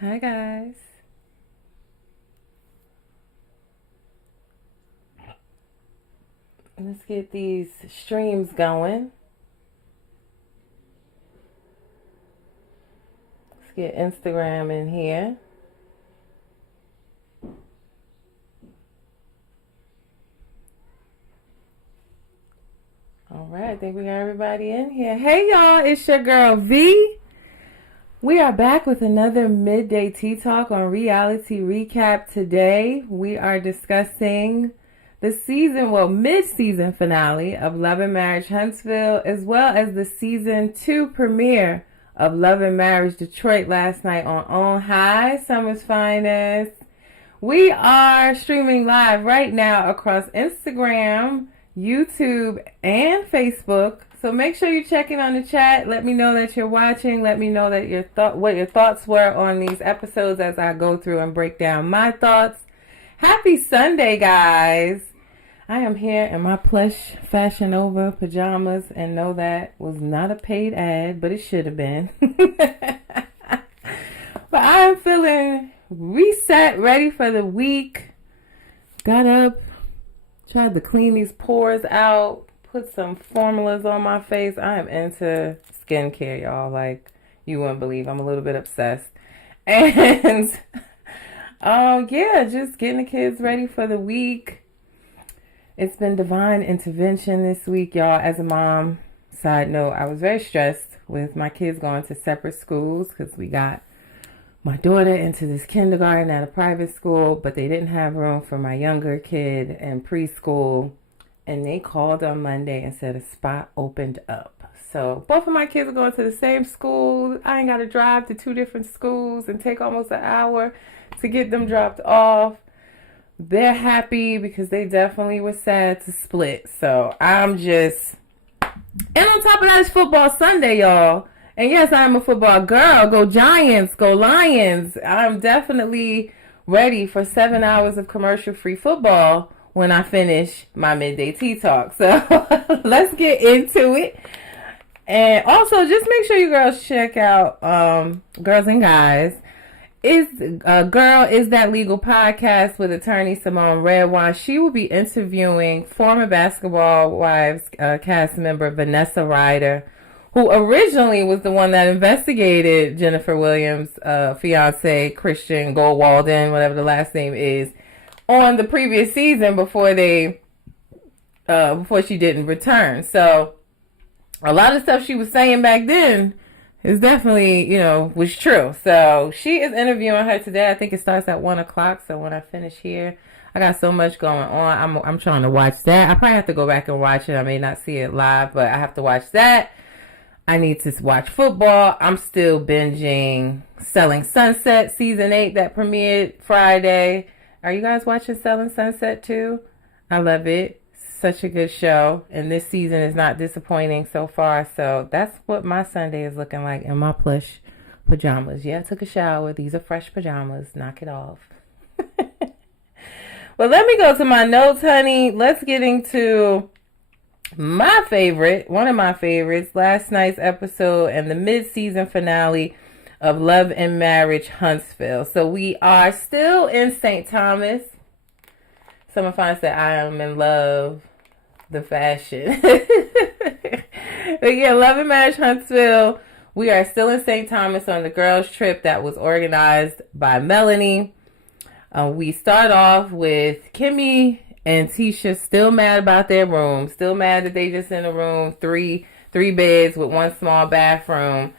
Hi guys. Let's get these streams going. Let's get Instagram in here. All right, I think we got everybody in here. Hey y'all, it's your girl V. We are back with another midday tea talk on reality recap. Today we are discussing the mid-season finale of Love and Marriage Huntsville, as well as the season 2 premiere of Love and Marriage Detroit last night on High, Summer's Finest. We are streaming live right now across Instagram, YouTube, and Facebook. So make sure you check in on the chat. Let me know that you're watching. Let me know that what your thoughts were on these episodes as I go through and break down my thoughts. Happy Sunday, guys. I am here in my plush Fashion Nova pajamas, and no, that was not a paid ad, but it should have been. But I am feeling reset, ready for the week. Got up, tried to clean these pores out, put some formulas on my face. I am into skincare, y'all. Like, you wouldn't believe. I'm a little bit obsessed. And, yeah, just getting the kids ready for the week. It's been divine intervention this week, y'all. As a mom, side note, I was very stressed with my kids going to separate schools because we got my daughter into this kindergarten at a private school, but they didn't have room for my younger kid in preschool. And they called on Monday and said a spot opened up. So both of my kids are going to the same school. I ain't got to drive to 2 different schools and take almost an hour to get them dropped off. They're happy because they definitely were sad to split. So I'm just... And on top of that, it's football Sunday, y'all. And yes, I'm a football girl. Go Giants, go Lions. I'm definitely ready for 7 hours of commercial-free football when I finish my midday tea talk. So let's get into it. And also, just make sure you girls check out Girls and Guys. Is That Legal podcast with attorney Simone Redwine. She will be interviewing former Basketball Wives cast member Vanessa Ryder, who originally was the one that investigated Jennifer Williams' fiance, Christian Goldwalden, whatever the last name is, on the previous season before she didn't return. So a lot of stuff she was saying back then is definitely, was true. So she is interviewing her today. I think it starts at 1 o'clock. So when I finish here, I got so much going on. I'm trying to watch that. I probably have to go back and watch it. I may not see it live, but I have to watch that. I need to watch football. I'm still binging Selling Sunset season 8 that premiered Friday. Are you guys watching Selling Sunset too? I love it. Such a good show. And this season is not disappointing so far. So that's what my Sunday is looking like in my plush pajamas. Yeah, I took a shower. These are fresh pajamas. Knock it off. Well, let me go to my notes, honey. Let's get into my favorite, one of my favorites, last night's episode and the mid-season finale of Love and Marriage Huntsville. So we are still in St. Thomas. Someone finds that I am in love, the fashion. But yeah, Love and Marriage Huntsville. We are still in St. Thomas on the girls' trip that was organized by Melanie. We start off with Kimmy and Tisha still mad about their room. Still mad that they just in a room, three beds with one small bathroom.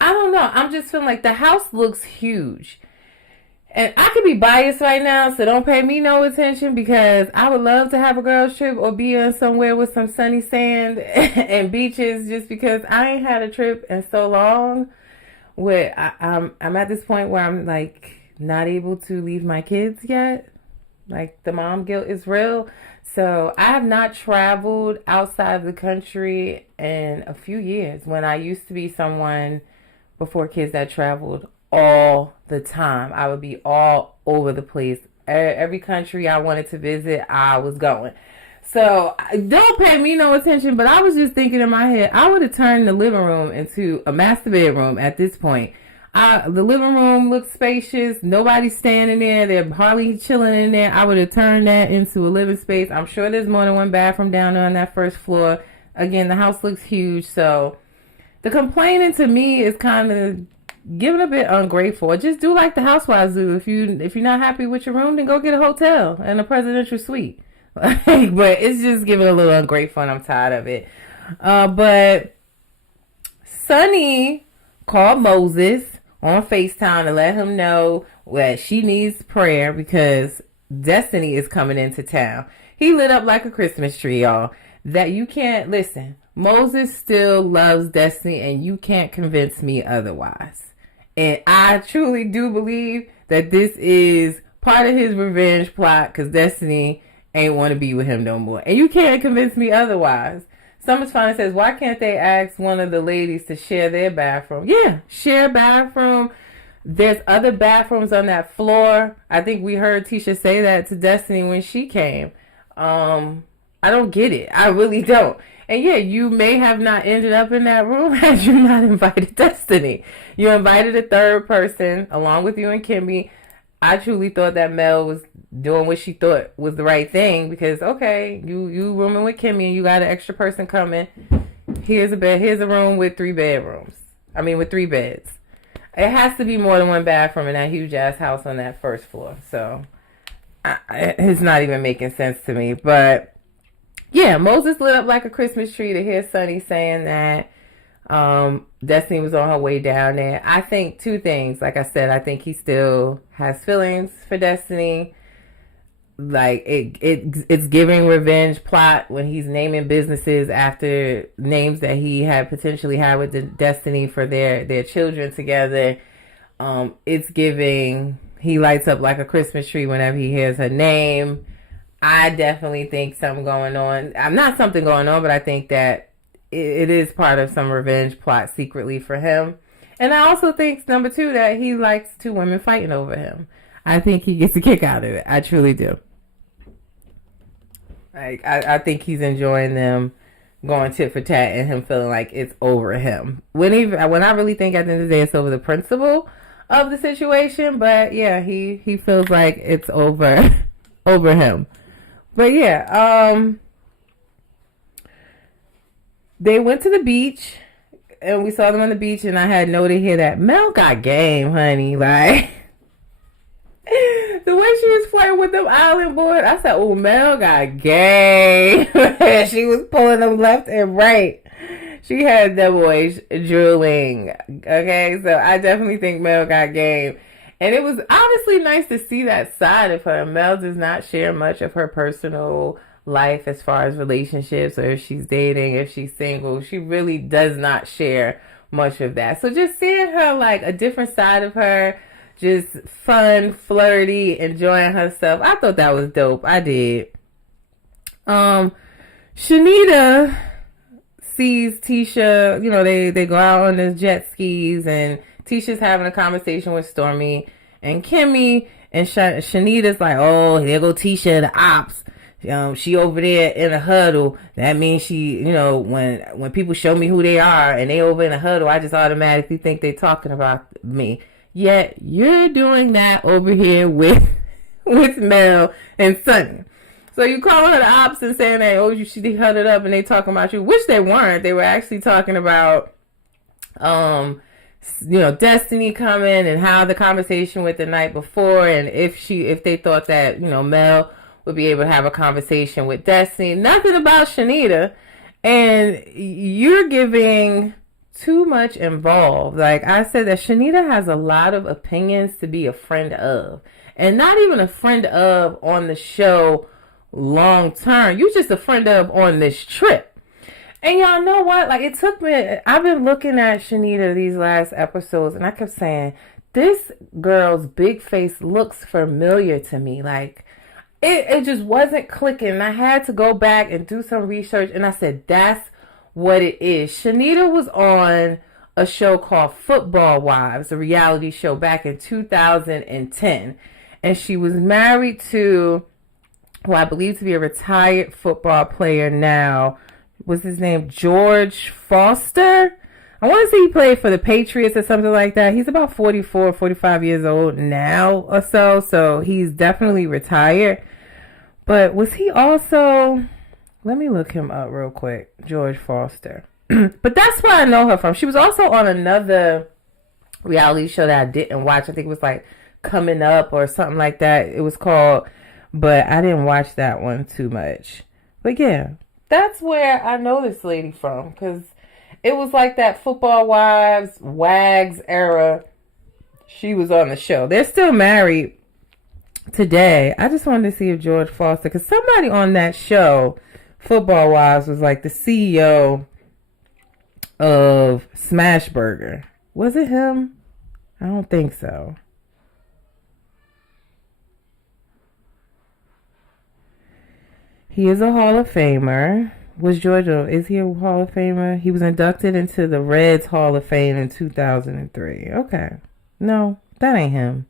I don't know. I'm just feeling like the house looks huge. And I could be biased right now, so don't pay me no attention because I would love to have a girls trip or be in somewhere with some sunny sand and beaches just because I ain't had a trip in so long where I'm at this point where I'm like not able to leave my kids yet. Like the mom guilt is real. So I have not traveled outside of the country in a few years when I used to be someone before kids that traveled all the time. I would be all over the place. Every country I wanted to visit, I was going. So don't pay me no attention, but I was just thinking in my head, I would have turned the living room into a master bedroom at this point. The living room looks spacious. Nobody's standing there. They're hardly chilling in there. I would have turned that into a living space. I'm sure there's more than one bathroom down there on that first floor. Again, the house looks huge. So the complaining to me is kind of giving a bit ungrateful. Just do like the housewives do. If you're not happy with your room, then go get a hotel and a presidential suite. But it's just giving a little ungrateful, and I'm tired of it. But Sunny called Moses on FaceTime to let him know that she needs prayer because Destiny is coming into town. He lit up like a Christmas tree, y'all. That you can't listen. Moses still loves Destiny, and you can't convince me otherwise. And I truly do believe that this is part of his revenge plot because Destiny ain't want to be with him no more. And you can't convince me otherwise. Summer's Finally says, why can't they ask one of the ladies to share their bathroom? Yeah, share bathroom. There's other bathrooms on that floor. I think we heard Tisha say that to Destiny when she came. I don't get it. I really don't. And yeah, you may have not ended up in that room had you not invited Destiny. You invited a third person along with you and Kimmy. I truly thought that Mel was doing what she thought was the right thing because, okay, you rooming with Kimmy and you got an extra person coming. Here's a bed. Here's a room with with 3 beds. It has to be more than one bathroom in that huge ass house on that first floor. So it's not even making sense to me. But yeah, Moses lit up like a Christmas tree to hear Sunny saying that Destiny was on her way down there. I think two things. Like I said, I think he still has feelings for Destiny. Like it's giving revenge plot when he's naming businesses after names that he had potentially had with the Destiny for their children together. It's giving he lights up like a Christmas tree whenever he hears her name. I definitely think something going on. I'm not something going on, but I think that it is part of some revenge plot secretly for him. And I also think, number two, that he likes two women fighting over him. I think he gets a kick out of it. I truly do. Like, I think he's enjoying them going tit for tat and him feeling like it's over him. When I really think at the end of the day it's over the principle of the situation. But yeah, he feels like it's over him. But yeah, they went to the beach, and we saw them on the beach, and I had noted here that Mel got game, honey. Like, the way she was flirting with them island boys, I said, oh, Mel got game. She was pulling them left and right. She had the boys drooling. Okay, so I definitely think Mel got game. And it was honestly nice to see that side of her. Mel does not share much of her personal life as far as relationships or if she's dating, if she's single. She really does not share much of that. So just seeing her like a different side of her, just fun, flirty, enjoying herself, I thought that was dope. I did. Shanita sees Tisha, they go out on the jet skis and Tisha's having a conversation with Stormy and Kimmy, and Shanita's like, oh, there go Tisha, the ops. She over there in a huddle. That means she, when people show me who they are and they over in a huddle, I just automatically think they're talking about me. Yet you're doing that over here with Mel and Sunny. So you call her the ops and saying that, oh, she huddled up and they talking about you, which they weren't. They were actually talking about, Destiny coming and how the conversation went the night before, and if they thought that, Mel would be able to have a conversation with Destiny. Nothing about Shanita. And you're giving too much involved. Like I said, that Shanita has a lot of opinions to be a friend of. And not even a friend of on the show long term. You're just a friend of on this trip. And y'all know what? Like, it took me, I've been looking at Shanita these last episodes, and I kept saying, this girl's big face looks familiar to me. Like, it just wasn't clicking. I had to go back and do some research, and I said, that's what it is. Shanita was on a show called Football Wives, a reality show back in 2010. And she was married to, who I believe to be a retired football player now. Was his name George Foster? I want to say he played for the Patriots or something like that. He's about 44, 45 years old now or so. So he's definitely retired. But was he also... Let me look him up real quick. George Foster. But that's where I know her from. She was also on another reality show that I didn't watch. I think it was like Coming Up or something like that. It was called. But I didn't watch that one too much. But yeah, that's where I know this lady from. Because it was like that Football Wives, Wags era. She was on the show. They're still married today. I just wanted to see if George Foster, because somebody on that show, Football Wives, was like the CEO of Smashburger. Was it him? I don't think so. He is a Hall of Famer. Was Georgia, is he a Hall of Famer? He was inducted into the Reds Hall of Fame in 2003. Okay. No, that ain't him.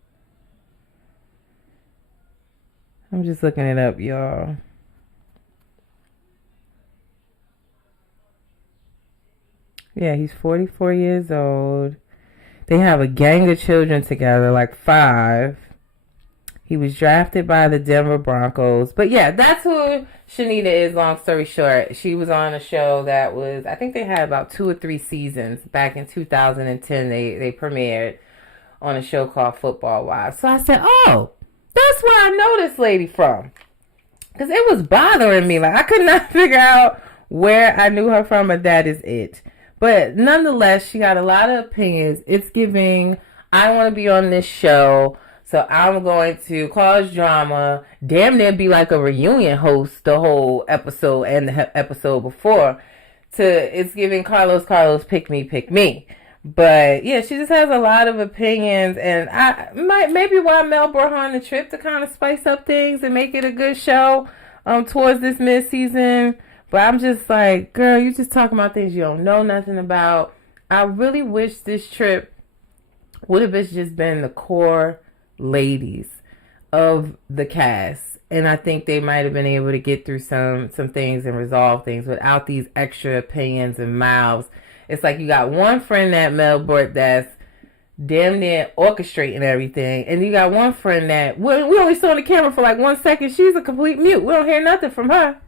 I'm just looking it up, y'all. Yeah, he's 44 years old. They have a gang of children together, like 5. He was drafted by the Denver Broncos. But yeah, that's who Shanita is, long story short. She was on a show that was, I think they had about 2 or 3 seasons. Back in 2010, they premiered on a show called Football Wives. So I said, oh, that's where I know this lady from. Because it was bothering me. Like, I could not figure out where I knew her from, but that is it. But nonetheless, she got a lot of opinions. It's giving, I want to be on this show, so I'm going to cause drama, damn near be like a reunion host the whole episode and the episode before. It's giving Carlos, pick me. But yeah, she just has a lot of opinions, and maybe why Mel brought her on the trip to kind of spice up things and make it a good show towards this mid-season. But I'm just like, girl, you just talking about things you don't know nothing about. I really wish this trip would have just been the core ladies of the cast. And I think they might have been able to get through some things and resolve things without these extra opinions and mouths. It's like you got one friend that Mel brought that's damn near orchestrating everything. And you got one friend that, we only saw on the camera for like 1 second. She's a complete mute. We don't hear nothing from her.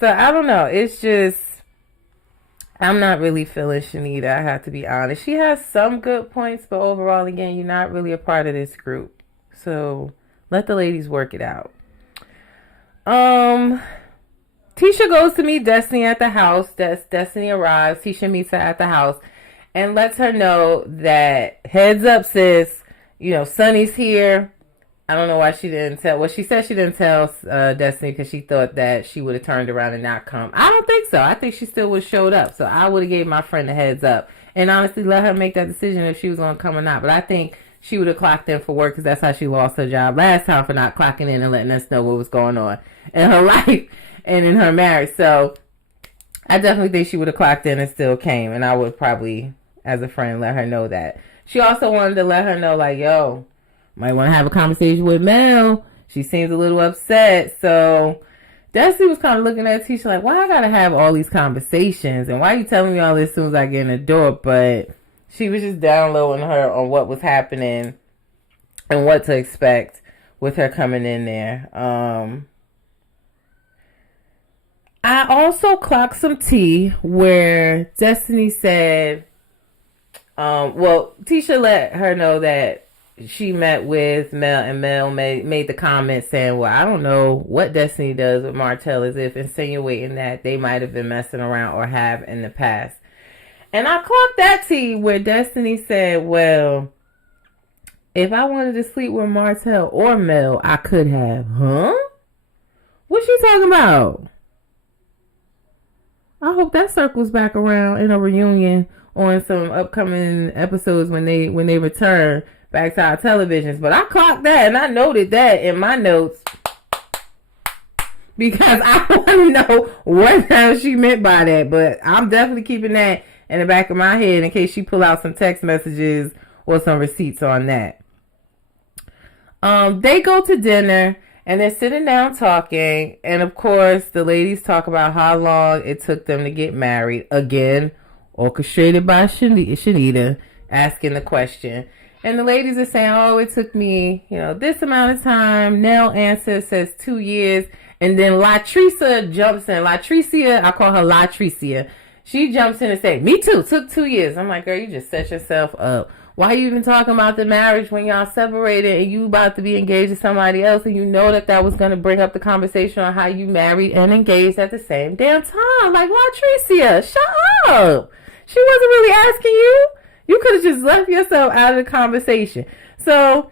So, I don't know. It's just, I'm not really feeling Shanita, I have to be honest. She has some good points, but overall, again, you're not really a part of this group. So, let the ladies work it out. Tisha goes to meet Destiny at the house. Destiny arrives. Tisha meets her at the house and lets her know that, heads up, sis, Sonny's here. I don't know why she didn't tell. Well, she said she didn't tell Destiny because she thought that she would have turned around and not come. I don't think so. I think she still would have showed up. So I would have gave my friend a heads up and honestly let her make that decision if she was going to come or not. But I think she would have clocked in for work because that's how she lost her job last time, for not clocking in and letting us know what was going on in her life and in her marriage. So I definitely think she would have clocked in and still came. And I would probably, as a friend, let her know that. She also wanted to let her know, like, yo, might want to have a conversation with Mel. She seems a little upset. So Destiny was kind of looking at Tisha like, why I got to have all these conversations? And why are you telling me all this as soon as I get in the door? But she was just downloading her on what was happening and what to expect with her coming in there. I also clocked some tea where Destiny said, Tisha let her know that she met with Mel, and Mel made the comment saying, well, I don't know what Destiny does with Martell, as if insinuating that they might have been messing around or have in the past. And I clocked that tea where Destiny said, well, if I wanted to sleep with Martell or Mel, I could have. Huh? What's she talking about? I hope that circles back around in a reunion on some upcoming episodes when they return back to our televisions. But I clocked that and I noted that in my notes because I want to know what the hell she meant by that. But I'm definitely keeping that in the back of my head in case she pull out some text messages or some receipts on that. They go to dinner and they're sitting down talking, and of course the ladies talk about how long it took them to get married again. orchestrated by Shanita, asking the question. And the ladies are saying, oh, it took me, this amount of time. Nell answer says 2 years. And then Latricia jumps in. Latricia, I call her Latricia. She jumps in and says, me too, took 2 years. I'm like, girl, you just set yourself up. Why are you even talking about the marriage when y'all separated and you about to be engaged to somebody else, and you know that was going to bring up the conversation on how you married and engaged at the same damn time? Like, Latricia, shut up. She wasn't really asking you. You could have just left yourself out of the conversation. So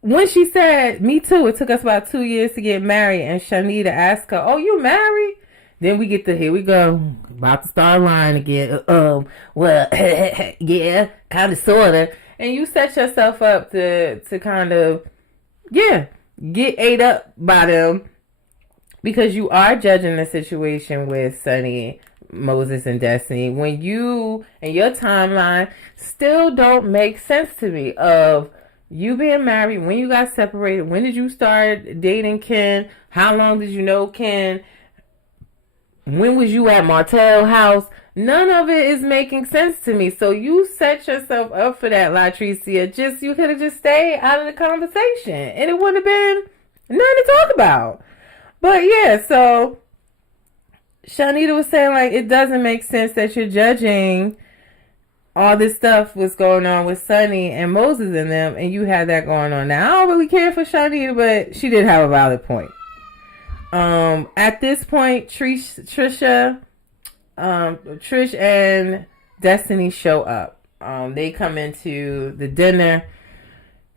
when she said, me too, it took us about 2 years to get married, and Shanita asked her, oh, you married? Then we get to, here we go, about to start lying again. Well, yeah, kind of, sort of. And you set yourself up to kind of, get ate up by them, because you are judging the situation with Sunny, Moses, and Destiny when you and your timeline still don't make sense to me of you being married, when you got separated, when did you start dating Ken, how long did you know Ken, when was you at Martell house? None of it is making sense to me. So you set yourself up for that, Latricia. You could have just stayed out of the conversation and it would have been nothing to talk about. But yeah, so Shanita was saying, like, it doesn't make sense that you're judging all this stuff was going on with Sunny and Moses and them, and you had that going on. Now, I don't really care for Shanita, but she did have a valid point. At this point, Trish and Destiny show up. They come into the dinner,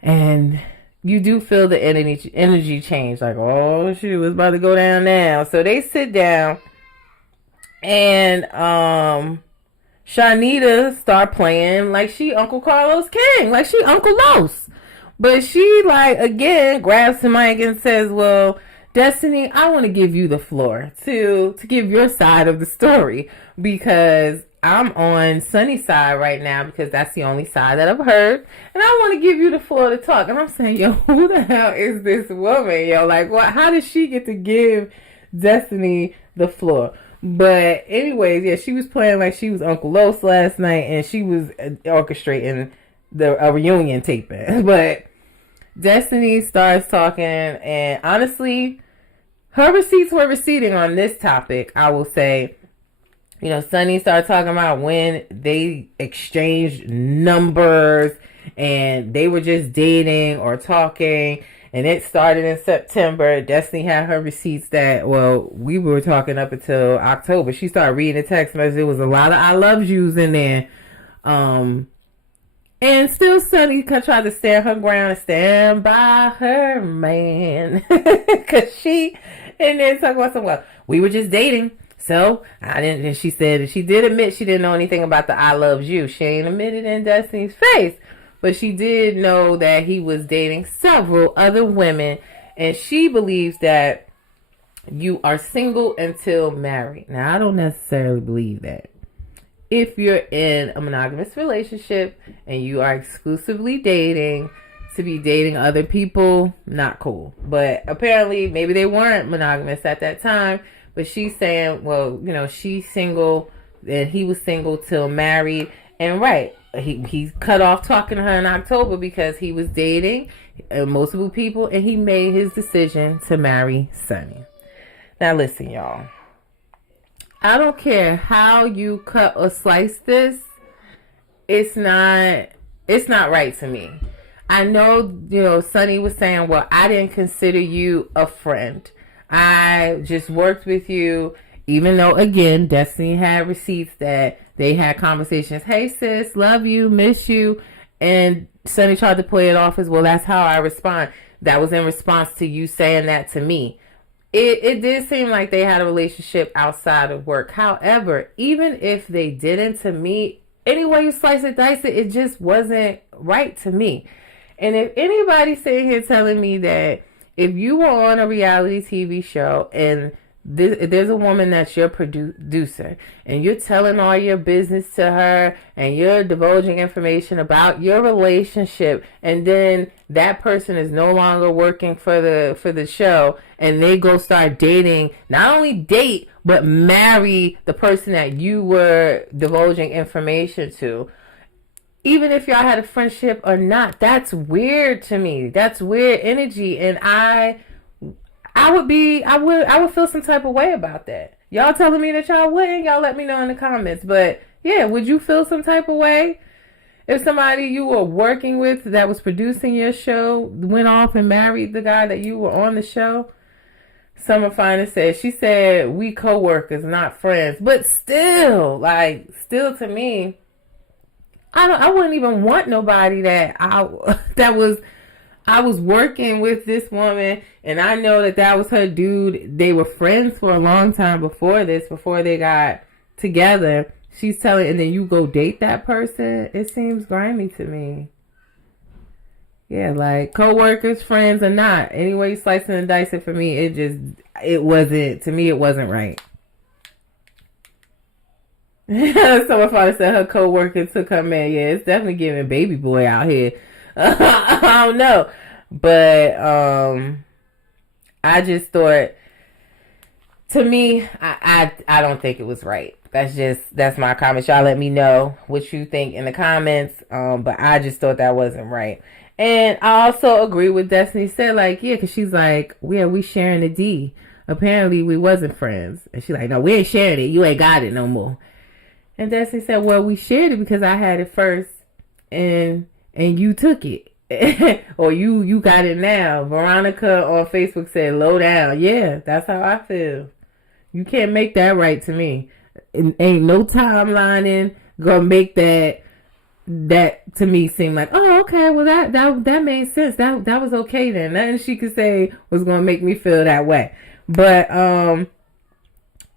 and you do feel the energy change. Like, oh, she was about to go down now. So they sit down, and Shanita start playing like she Uncle Carlos King, like she Uncle Los. But she, like, again, grabs the mic and says, well, Destiny, I want to give you the floor to give your side of the story, because I'm on Sunny's side right now, because that's the only side that I've heard, and I want to give you the floor to talk. And I'm saying, yo, who the hell is this woman? Yo, like, what? How did she get to give Destiny the floor? But anyways, yeah, she was playing like she was Uncle Los last night, and she was orchestrating a reunion taping. But Destiny starts talking, and honestly, her receipts were receding on this topic, I will say. Sunny started talking about when they exchanged numbers and they were just dating or talking, and it started in September. Destiny had her receipts that, well, we were talking up until October. She started reading the text message. There was a lot of I love yous in there. And still Sunny tried to stand her ground and stand by her man. Because and then talking about something, well, we were just dating. So I didn't, and she said she did admit she didn't know anything about the I loves you. She ain't admitted in Destiny's face, but she did know that he was dating several other women, and she believes that you are single until married. Now, I don't necessarily believe that. If you're in a monogamous relationship and you are exclusively dating, to be dating other people, not cool. But apparently, maybe they weren't monogamous at that time. But she's saying, well, she's single, and he was single till married. And right, he cut off talking to her in October because he was dating multiple people, and he made his decision to marry Sunny. Now listen, y'all. I don't care how you cut or slice this. It's not right to me. I know, Sunny was saying, well, I didn't consider you a friend. I just worked with you, even though, again, Destiny had receipts that they had conversations. Hey, sis, love you, miss you. And Sunny tried to play it off as, well, that's how I respond. That was in response to you saying that to me. It did seem like they had a relationship outside of work. However, even if they didn't, to me, any way you slice it, dice it, it just wasn't right to me. And if anybody's sitting here telling me that if you were on a reality TV show and there's a woman that's your producer, and you're telling all your business to her, and you're divulging information about your relationship, and then that person is no longer working for the show, and they go start dating, not only date but marry the person that you were divulging information to. Even if y'all had a friendship or not, that's weird to me. That's weird energy, and I would feel some type of way about that. Y'all telling me that y'all wouldn't? Y'all let me know in the comments. But yeah, would you feel some type of way if somebody you were working with that was producing your show went off and married the guy that you were on the show? Summer Finest said, she said, we co-workers, not friends. But still, still to me, I wouldn't even want nobody that I was working with this woman, and I know that was her dude. They were friends for a long time before they got together. She's telling, and then you go date that person. It seems grimy to me. Yeah, like co-workers, friends or not. Anyway, you slicing and dicing for me, it wasn't right. Someone probably said her co-worker took her man. Yeah, it's definitely giving baby boy out here. I don't know. But I just thought, to me, I don't think it was right. That's my comments. Y'all let me know what you think in the comments. But I just thought that wasn't right. And I also agree with Destiny said, because she's like, yeah, we sharing the D. Apparently we wasn't friends. And she's like, no, we ain't sharing it. You ain't got it no more. And Destiny said, well, we shared it because I had it first and you took it. Or you got it now. Veronica on Facebook said, low down. Yeah, that's how I feel. You can't make that right to me. Ain't no timelining gonna make that to me seem like, oh, okay, well that made sense. That was okay then. Nothing she could say was gonna make me feel that way. But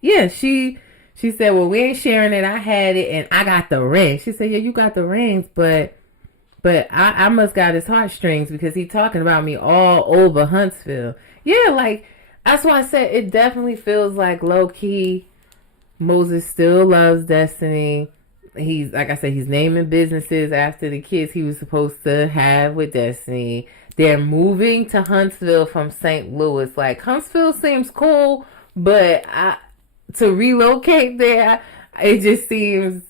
yeah, she said, well, we ain't sharing it. I had it and I got the ring. She said, yeah, you got the rings, but I must got his heartstrings because he talking about me all over Huntsville. Yeah, that's why I said it definitely feels like low key. Moses still loves Destiny. He's, like I said, he's naming businesses after the kids he was supposed to have with Destiny. They're moving to Huntsville from St. Louis. Huntsville seems cool, but to relocate there, it just seems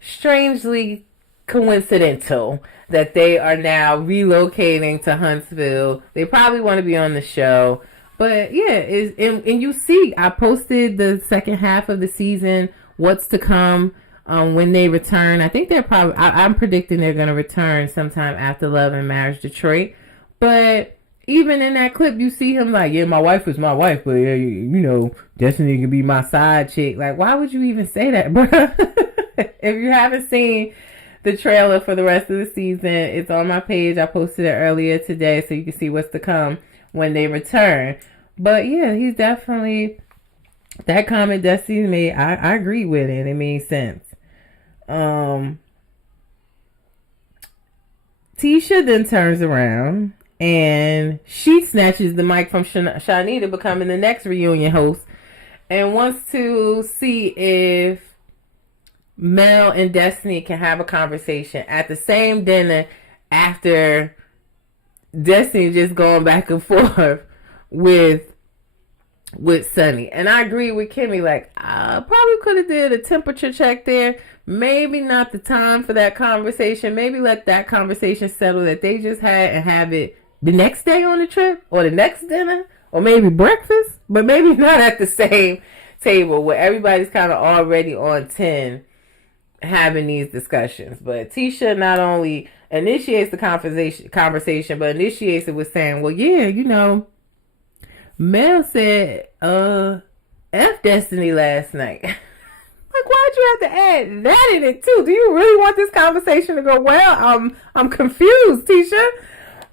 strangely coincidental that they are now relocating to Huntsville. They probably want to be on the show. But yeah, and you see, I posted the second half of the season, what's to come when they return. I think I'm predicting they're going to return sometime after Love and Marriage Detroit. But even in that clip, you see him yeah, my wife is my wife, but Destiny can be my side chick. Why would you even say that, bro? If you haven't seen the trailer for the rest of the season, it's on my page. I posted it earlier today so you can see what's to come when they return. But yeah, he's definitely, that comment Destiny made, I agree with it. It made sense. Tisha then turns around and she snatches the mic from Shanita, becoming the next reunion host, and wants to see if Mel and Destiny can have a conversation at the same dinner after Destiny just going back and forth with Sunny. And I agree with Kimmy, I probably could have did a temperature check there. Maybe not the time for that conversation. Maybe let that conversation settle that they just had and have it the next day on the trip or the next dinner or maybe breakfast, but maybe not at the same table where everybody's kind of already on 10 having these discussions. But Tisha not only initiates the conversation, but initiates it with saying, well, yeah, Mel said, F Destiny last night. Why'd you have to add that in it too? Do you really want this conversation to go well? I'm confused, Tisha.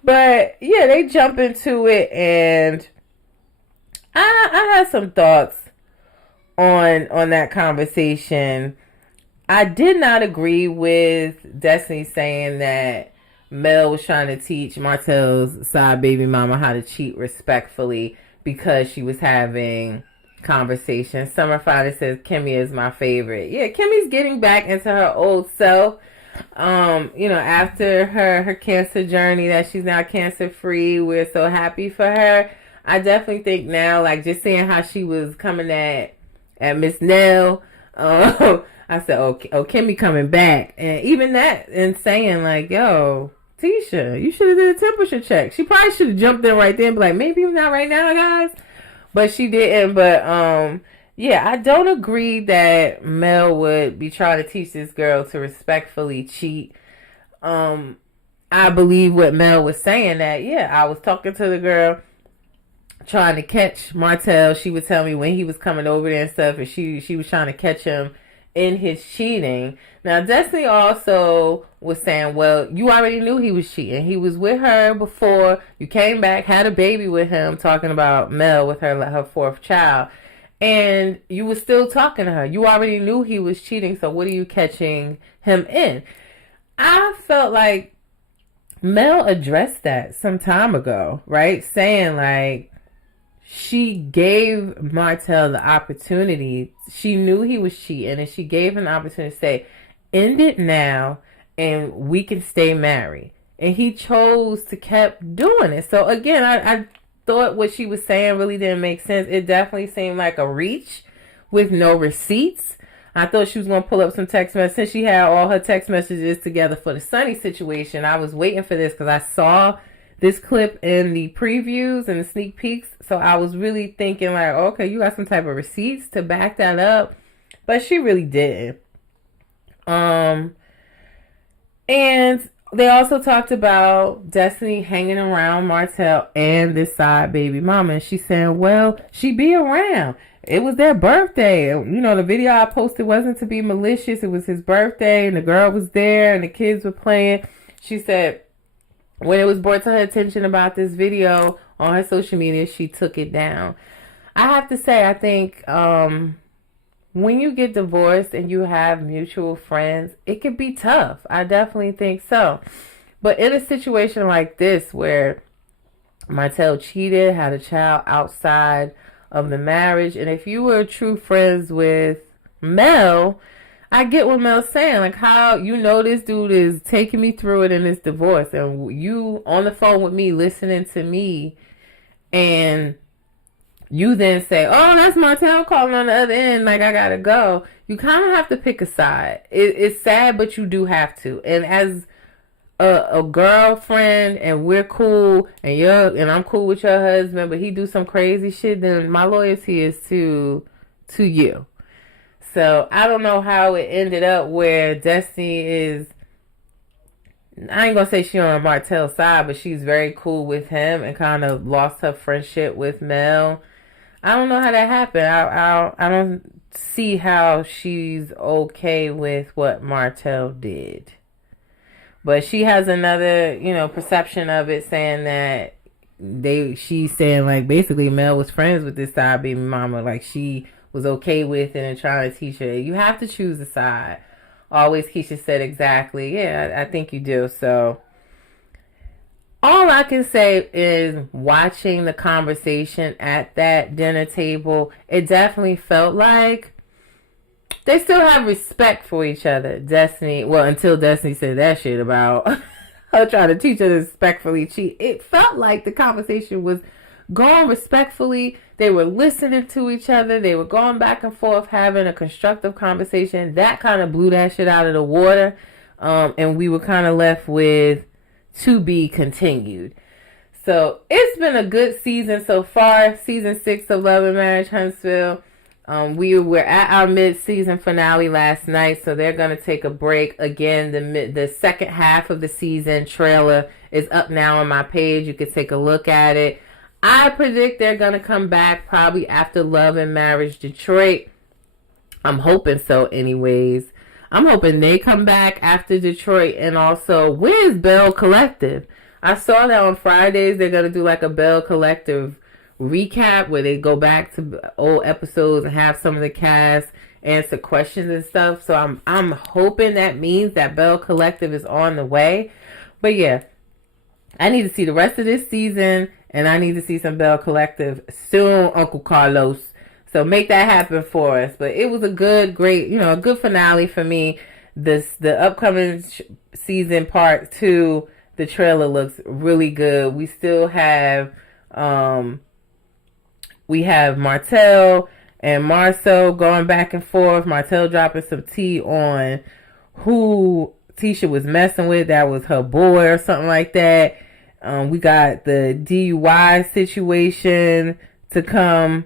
But yeah, they jump into it, and I had some thoughts on that conversation. I did not agree with Destiny saying that Mel was trying to teach Martell's side baby mama how to cheat respectfully because she was having conversation. Summer finally says Kimmy is my favorite. Yeah, Kimmy's getting back into her old self. After her cancer journey, that she's now cancer free. We're so happy for her. I definitely think now, like, just seeing how she was coming at Miss Nell, I said, oh, Kimmy coming back. And even that, and saying, like, yo, Tisha, you should have did a temperature check. She probably should have jumped in right there and be like, maybe not right now, guys. But she didn't. But, yeah, I don't agree that Mel would be trying to teach this girl to respectfully cheat. I believe what Mel was saying, that, yeah, I was talking to the girl, trying to catch Martell. She would tell me when he was coming over there and stuff, and she was trying to catch him in his cheating. Now, Destiny also was saying, well, you already knew he was cheating. He was with her before. You came back, had a baby with him, talking about Mel with her fourth child. And you were still talking to her. You already knew he was cheating, so what are you catching him in? I felt like Mel addressed that some time ago, right? Saying, like, she gave Martell the opportunity. She knew he was cheating, and she gave him the opportunity to say, end it now, and we can stay married. And he chose to keep doing it. So, again, I thought what she was saying really didn't make sense. It definitely seemed like a reach with no receipts. I thought she was going to pull up some text messages. Since she had all her text messages together for the Sunny situation, I was waiting for this because I saw this clip in the previews and the sneak peeks. So I was really thinking, like, okay, you got some type of receipts to back that up. But she really didn't. And they also talked about Destiny hanging around Martell and this side baby mama. And she's saying, well, she be around. It was their birthday. The video I posted wasn't to be malicious. It was his birthday, and the girl was there, and the kids were playing. She said, when it was brought to her attention about this video on her social media, she took it down. I have to say, I think when you get divorced and you have mutual friends, it could be tough. I definitely think so. But in a situation like this where Martell cheated, had a child outside of the marriage, and if you were true friends with Mel, I get what Mel's saying. Like, how, this dude is taking me through it in this divorce, and you on the phone with me listening to me, and you then say, oh, that's Martell calling on the other end, like, I gotta go. You kind of have to pick a side. It's sad, but you do have to. And as a girlfriend, and we're cool, and I'm cool with your husband, but he do some crazy shit, then my loyalty is to you. So I don't know how it ended up where Destiny is, I ain't gonna say she on Martell's side, but she's very cool with him and kind of lost her friendship with Mel. I don't know how that happened. I don't see how she's okay with what Martell did. But she has another, perception of it, saying that she's saying, like, basically Mel was friends with this side baby mama, like she was okay with it and trying to teach her. You have to choose a side. Always Keisha said exactly. Yeah, I think you do. So all I can say is, watching the conversation at that dinner table, it definitely felt like they still have respect for each other. Destiny, well, until Destiny said that shit about her trying to teach her to respectfully cheat. It felt like the conversation was going respectfully. They were listening to each other. They were going back and forth, having a constructive conversation. That kind of blew that shit out of the water. And we were kind of left with to be continued. So it's been a good season so far. Season 6 of Love and Marriage Huntsville. We were at our mid-season finale last night, so they're going to take a break. Again, the second half of the season trailer is up now on my page. You can take a look at it. I predict they're going to come back probably after Love and Marriage Detroit. I'm hoping so anyways. I'm hoping they come back after Detroit. And also, where's Bell Collective? I saw that on Fridays they're going to do like a Bell Collective recap where they go back to old episodes and have some of the cast answer questions and stuff. So I'm hoping that means that Bell Collective is on the way. But yeah, I need to see the rest of this season, and I need to see some Bell Collective soon, Uncle Carlos. So make that happen for us. But it was a great, a good finale for me. The upcoming season part 2, the trailer looks really good. We still have, Martell and Marcel going back and forth. Martell dropping some tea on who Tisha was messing with. That was her boy or something like that. We got the DUI situation to come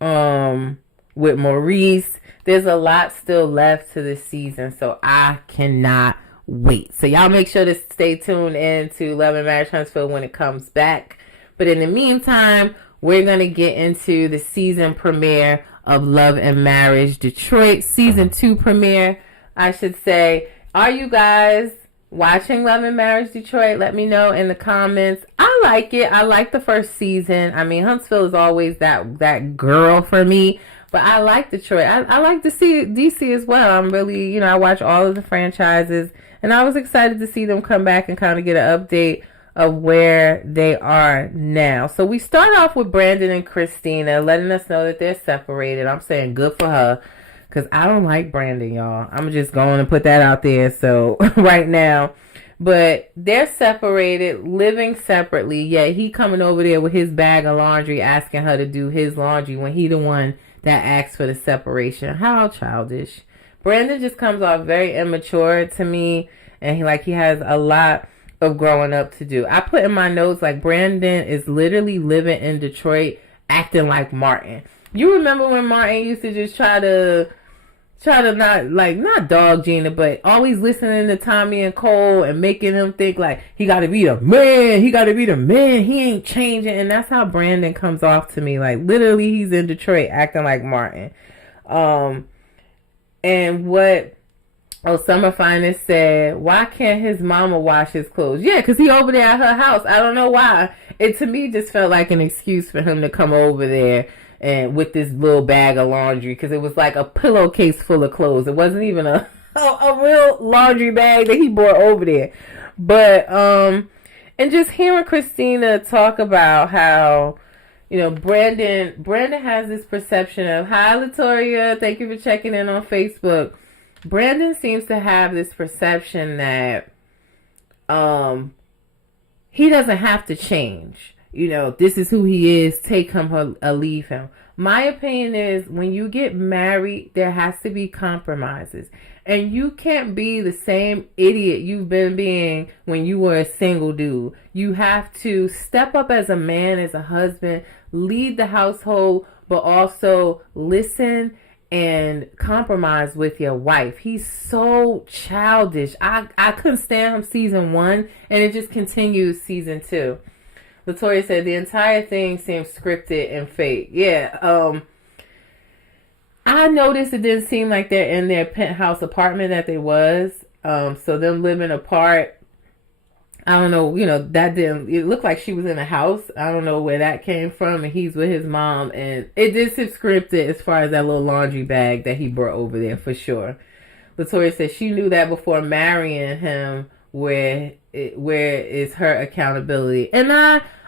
with Maurice. There's a lot still left to this season, so I cannot wait. So y'all make sure to stay tuned in to Love and Marriage Huntsville when it comes back. But in the meantime, we're going to get into the season premiere of Love and Marriage Detroit. Season 2 premiere, I should say. Are you guys watching Love and Marriage Detroit? Let me know in the comments. I like it. I like the first season. I mean, Huntsville is always that girl for me. But I like Detroit. I like to see DC as well. I'm really, I watch all of the franchises. And I was excited to see them come back and kind of get an update of where they are now. So we start off with Brandon and Christina letting us know that they're separated. I'm saying good for her, because I don't like Brandon, y'all. I'm just going to put that out there. So right now, but they're separated, living separately. Yet he coming over there with his bag of laundry, asking her to do his laundry when he the one that asked for the separation. How childish. Brandon just comes off very immature to me, and he has a lot of growing up to do. I put in my notes, Brandon is literally living in Detroit acting like Martin. You remember when Martin used to just try to not dog Gina, but always listening to Tommy and Cole and making him think he gotta be the man, he ain't changing. And that's how Brandon comes off to me. Literally he's in Detroit acting like Martin. And what Summer Finest said, why can't his mama wash his clothes? Yeah, because he over there at her house. I don't know why. It to me just felt like an excuse for him to come over there and with this little bag of laundry, because it was like a pillowcase full of clothes. It wasn't even a real laundry bag that he brought over there. But and just hearing Christina talk about how Brandon has this perception of, hi Latoya, thank you for checking in on Facebook. Brandon seems to have this perception that he doesn't have to change. This is who he is. Take him or leave him. My opinion is, when you get married, there has to be compromises. And you can't be the same idiot you've been being when you were a single dude. You have to step up as a man, as a husband, lead the household, but also listen and compromise with your wife. He's so childish. I couldn't stand him season 1, and it just continues season 2. Latoya said the entire thing seems scripted and fake. Yeah, I noticed it didn't seem like they're in their penthouse apartment that they was. So them living apart, I don't know, that didn't, it looked like she was in a house. I don't know where that came from, and he's with his mom, and it did seem scripted as far as that little laundry bag that he brought over there, for sure. Latoya said she knew that before marrying him, where is her accountability. And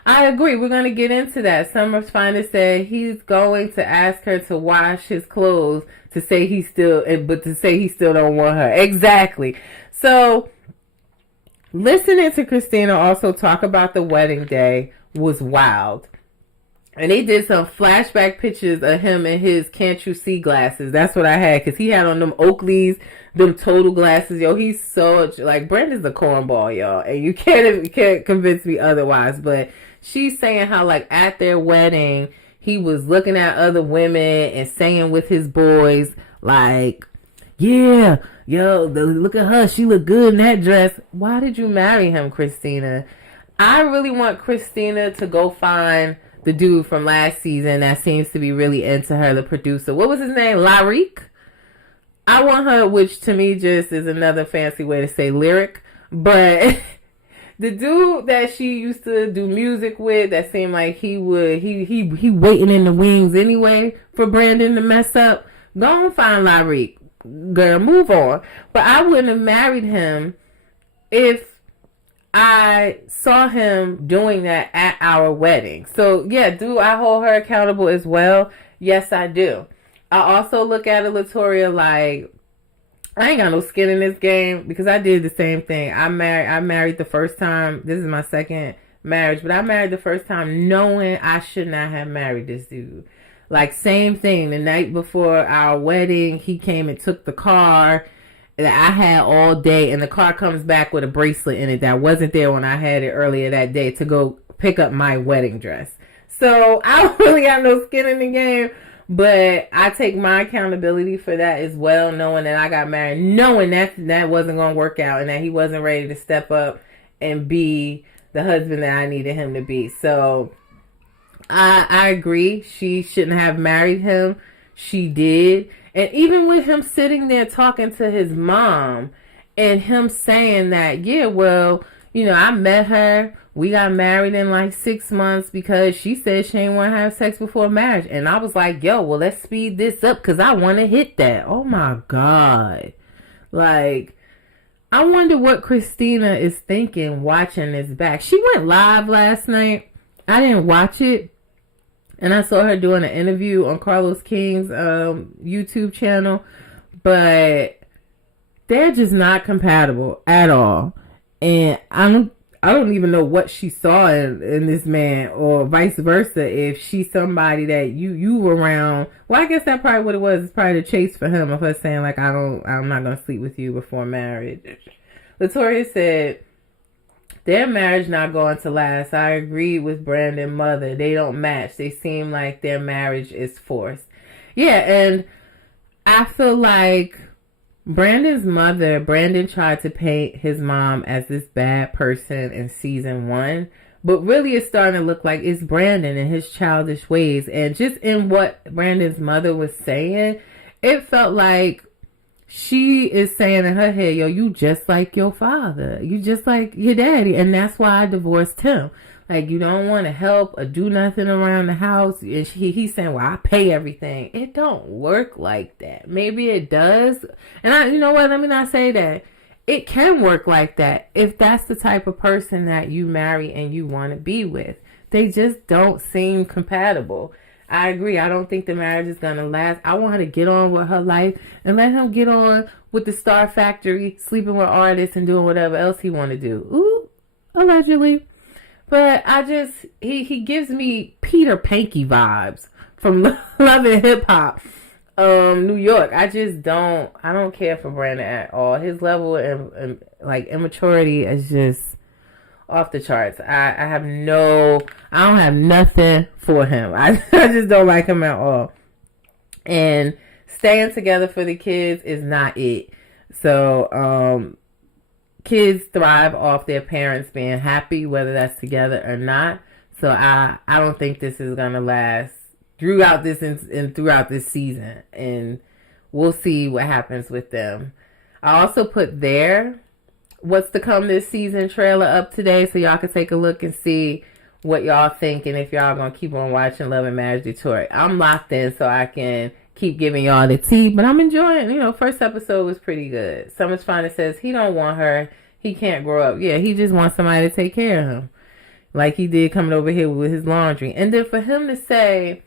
I agree. We're going to get into that. Summer's Finest said he's going to ask her to wash his clothes to say he still don't want her. Exactly. So listening to Christina also talk about the wedding day was wild. And they did some flashback pictures of him in his can't you see glasses. That's what I had, because he had on them Oakleys, them total glasses. Yo, he's so, Brandon's a cornball, y'all. And you can't convince me otherwise. But she's saying how, at their wedding, he was looking at other women and saying with his boys, yeah, yo, look at her. She look good in that dress. Why did you marry him, Christina? I really want Christina to go find the dude from last season that seems to be really into her, the producer. What was his name? Lyric? I want her, which to me just is another fancy way to say lyric. But the dude that she used to do music with, that seemed like he waiting in the wings anyway for Brandon to mess up. Go and find Lyric. Girl, move on. But I wouldn't have married him if I saw him doing that at our wedding. So yeah, do I hold her accountable as well? Yes, I do. I also look at it, Latoria, like, I ain't got no skin in this game because I did the same thing. I married the first time. This is my second marriage, but I married the first time knowing I should not have married this dude. Like, same thing. The night before our wedding, he came and took the car that I had all day, and the car comes back with a bracelet in it that wasn't there when I had it earlier that day to go pick up my wedding dress. So I don't really got no skin in the game, but I take my accountability for that as well, knowing that I got married, knowing that wasn't going to work out and that he wasn't ready to step up and be the husband that I needed him to be. So I agree. She shouldn't have married him. She did. And even with him sitting there talking to his mom and him saying that, yeah, well, I met her. We got married in like 6 months because she said she didn't want to have sex before marriage. And I was like, yo, well, let's speed this up because I want to hit that. Oh, my God. Like, I wonder what Christina is thinking watching this back. She went live last night. I didn't watch it. And I saw her doing an interview on Carlos King's YouTube channel. But they're just not compatible at all. And I don't even know what she saw in this man, or vice versa. If she's somebody that you were around, well, I guess that probably what it was. It's probably the chase for him of her saying like, I'm not gonna sleep with you before marriage. Latoria said their marriage not going to last. I agree with Brandon's mother. They don't match. They seem like their marriage is forced. Yeah, and I feel like Brandon tried to paint his mom as this bad person in season 1, but really it's starting to look like it's Brandon and his childish ways. And just in what Brandon's mother was saying, it felt like she is saying in her head, yo, you just like your father. You just like your daddy. And that's why I divorced him. Like, you don't want to help or do nothing around the house. And he's saying, well, I pay everything. It don't work like that. Maybe it does. And you know what? Let me not say that. It can work like that if that's the type of person that you marry and you want to be with. They just don't seem compatible. I agree. I don't think the marriage is going to last. I want her to get on with her life and let him get on with the Star Factory, sleeping with artists and doing whatever else he want to do. Ooh, allegedly. But he gives me Peter Panky vibes from Love and Hip Hop, New York. I don't care for Brandon at all. His level of like immaturity is just off the charts. I don't have nothing for him. I just don't like him at all. And staying together for the kids is not it. So, kids thrive off their parents being happy, whether that's together or not. So I don't think this is gonna last throughout this season, and we'll see what happens with them. I also put their what's to come this season trailer up today, so y'all can take a look and see what y'all think, and if y'all gonna keep on watching Love and Marriage Detroit. I'm locked in, so I can keep giving y'all the tea, but I'm enjoying. First episode was pretty good. Summer's Finest says he don't want her. He can't grow up. Yeah, he just wants somebody to take care of him, like he did coming over here with his laundry. And then for him to say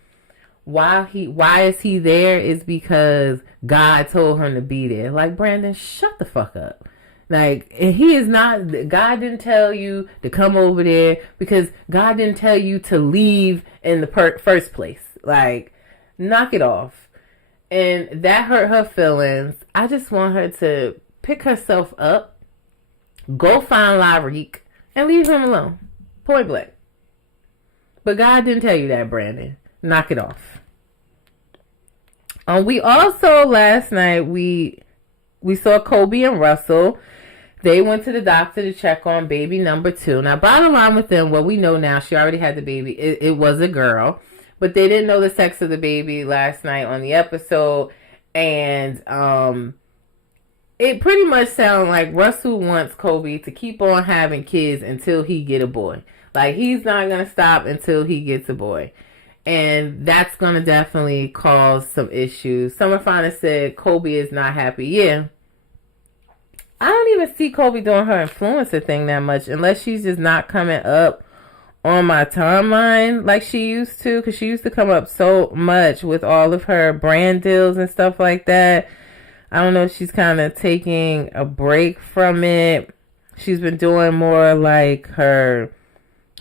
why is he there is because God told him to be there. Like, Brandon, shut the fuck up. Like, he is not. God didn't tell you to come over there because God didn't tell you to leave in the first place. Like, knock it off. And that hurt her feelings. I just want her to pick herself up, go find Lyrique, and leave him alone. Point blank. But God didn't tell you that, Brandon. Knock it off. We also, last night, we saw Kobe and Russell. They went to the doctor to check on baby number 2. Now, bottom line with them, well, we know now she already had the baby. It was a girl. But they didn't know the sex of the baby last night on the episode. And it pretty much sounded like Russell wants Kobe to keep on having kids until he get a boy. Like, he's not going to stop until he gets a boy. And that's going to definitely cause some issues. Summer Finest said Kobe is not happy. Yeah. I don't even see Kobe doing her influencer thing that much unless she's just not coming up on my timeline like she used to, because she used to come up so much with all of her brand deals and stuff like that. I don't know if she's kind of taking a break from it. She's been doing more like her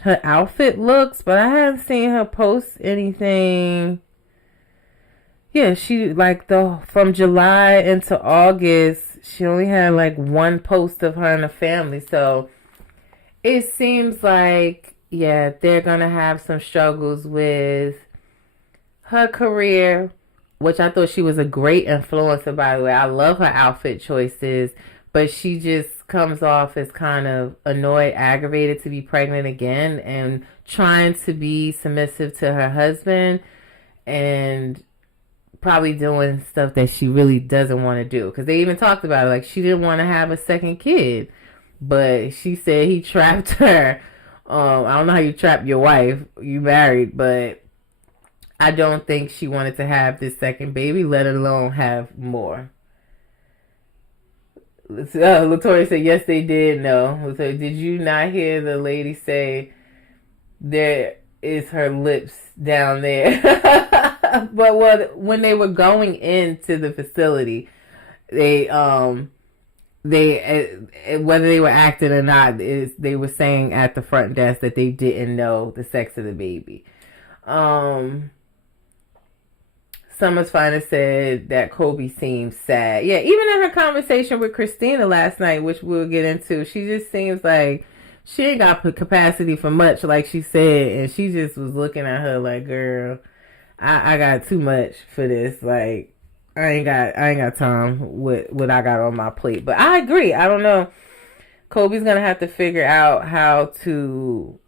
outfit looks, but I haven't seen her post anything. Yeah, she like from July into August, she only had like one post of her and the family. So it seems like, yeah, they're gonna have some struggles with her career, which I thought she was a great influencer, by the way. I love her outfit choices, but she just comes off as kind of annoyed, aggravated to be pregnant again and trying to be submissive to her husband and probably doing stuff that she really doesn't want to do. Because they even talked about it, like she didn't want to have a second kid, but she said he trapped her. I don't know how you trap your wife, you married, but I don't think she wanted to have this second baby, let alone have more. Latoya said, yes, they did know. Latoya, did you not hear the lady say there is her lips down there? But when they were going into the facility, they whether they were acting or not, they were saying at the front desk that they didn't know the sex of the baby. Summer's Finest said that Kobe seems sad. Yeah, even in her conversation with Christina last night, which we'll get into, she just seems like she ain't got capacity for much, like she said, and she just was looking at her like, girl, I got too much for this. Like, I ain't got time with what I got on my plate. But I agree. I don't know. Kobe's gonna have to figure out how to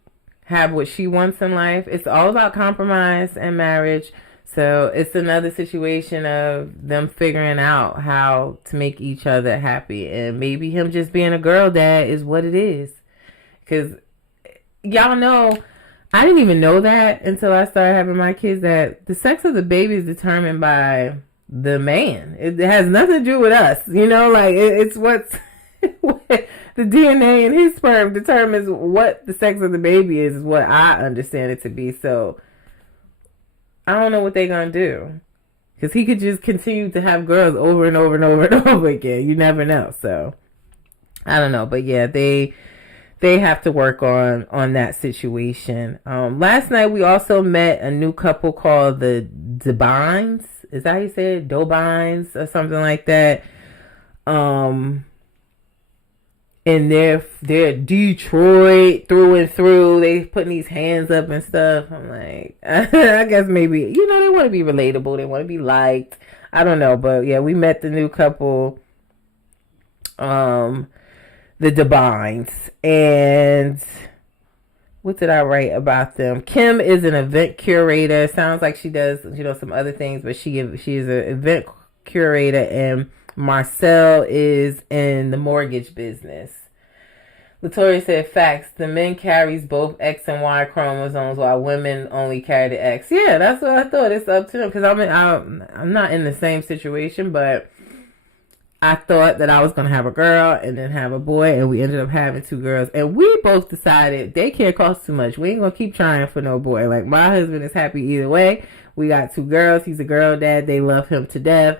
have what she wants in life. It's all about compromise and marriage. So it's another situation of them figuring out how to make each other happy. And maybe him just being a girl dad is what it is. Because y'all know, I didn't even know that until I started having my kids, that the sex of the baby is determined by the man. It has nothing to do with us. You know, like it's what's... the DNA in his sperm determines what the sex of the baby is what I understand it to be. So I don't know what they're going to do. Because he could just continue to have girls over and over and over and over again. You never know. So I don't know. But yeah, they have to work on that situation. Last night we also met a new couple called the Dobines. Is that how you say it? Dobines or something like that. And they're Detroit through and through. They putting these hands up and stuff. I'm like, I guess maybe, they want to be relatable. They want to be liked. I don't know. But yeah, we met the new couple, the Dobines. And what did I write about them? Kim is an event curator. Sounds like she does, some other things, but she is an event curator, and Marcel is in the mortgage business. Latoya said, facts. The men carries both X and Y chromosomes while women only carry the X. Yeah, that's what I thought. It's up to them, because I'm not in the same situation, but I thought that I was going to have a girl and then have a boy, and we ended up having two girls. And we both decided daycare costs too much. We ain't going to keep trying for no boy. Like, my husband is happy either way. We got two girls. He's a girl dad. They love him to death.